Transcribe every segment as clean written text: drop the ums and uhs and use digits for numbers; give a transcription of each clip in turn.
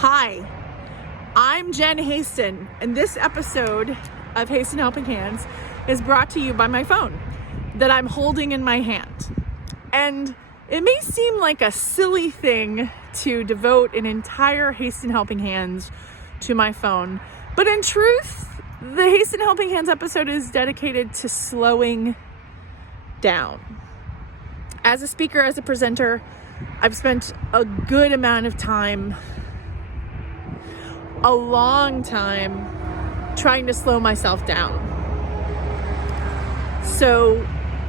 Hi, I'm Jen Haston, and this episode of Haston Helping Hands is brought to you by my phone that I'm holding in my hand. And it may seem like a silly thing to devote an entire Haston Helping Hands to my phone, but in truth, the Haston Helping Hands episode is dedicated to slowing down. As a speaker, as a presenter, I've spent a good amount of time, a long time, trying to slow myself down. So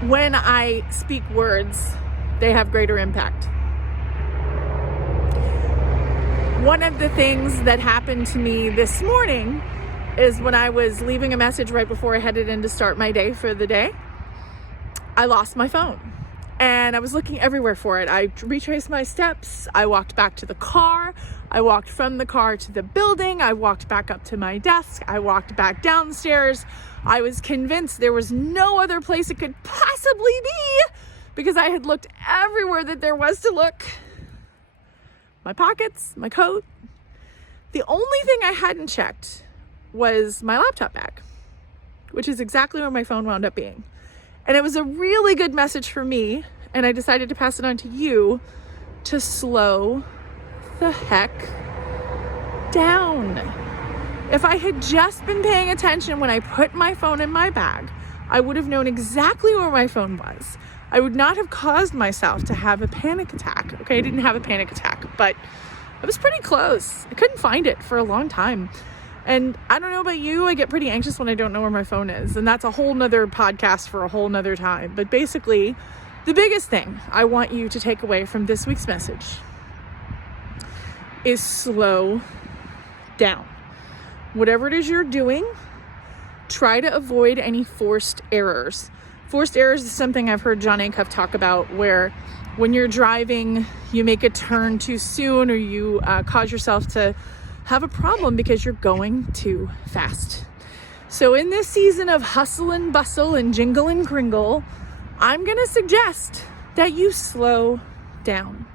when I speak words, they have greater impact. One of the things that happened to me this morning is when I was leaving a message right before I headed in to start my day for the day, I lost my phone. And I was looking everywhere for it. I retraced my steps. I walked back to the car. I walked from the car to the building. I walked back up to my desk. I walked back downstairs. I was convinced there was no other place it could possibly be because I had looked everywhere that there was to look. My pockets, my coat. The only thing I hadn't checked was my laptop bag, which is exactly where my phone wound up being. And it was a really good message for me, and I decided to pass it on to you to slow the heck down. If I had just been paying attention when I put my phone in my bag, I would have known exactly where my phone was. I would not have caused myself to have a panic attack. Okay, I didn't have a panic attack, but I was pretty close. I couldn't find it for a long time. And I don't know about you, I get pretty anxious when I don't know where my phone is. And that's a whole nother podcast for a whole nother time. But basically, the biggest thing I want you to take away from this week's message is slow down. Whatever it is you're doing, try to avoid any forced errors. Forced errors is something I've heard John Acuff talk about, where when you're driving, you make a turn too soon or you cause yourself to have a problem because you're going too fast. So in this season of hustle and bustle and jingle and kringle, I'm going to suggest that you slow down.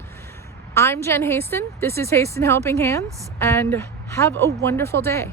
I'm Jen Haston. This is Haston Helping Hands, and have a wonderful day.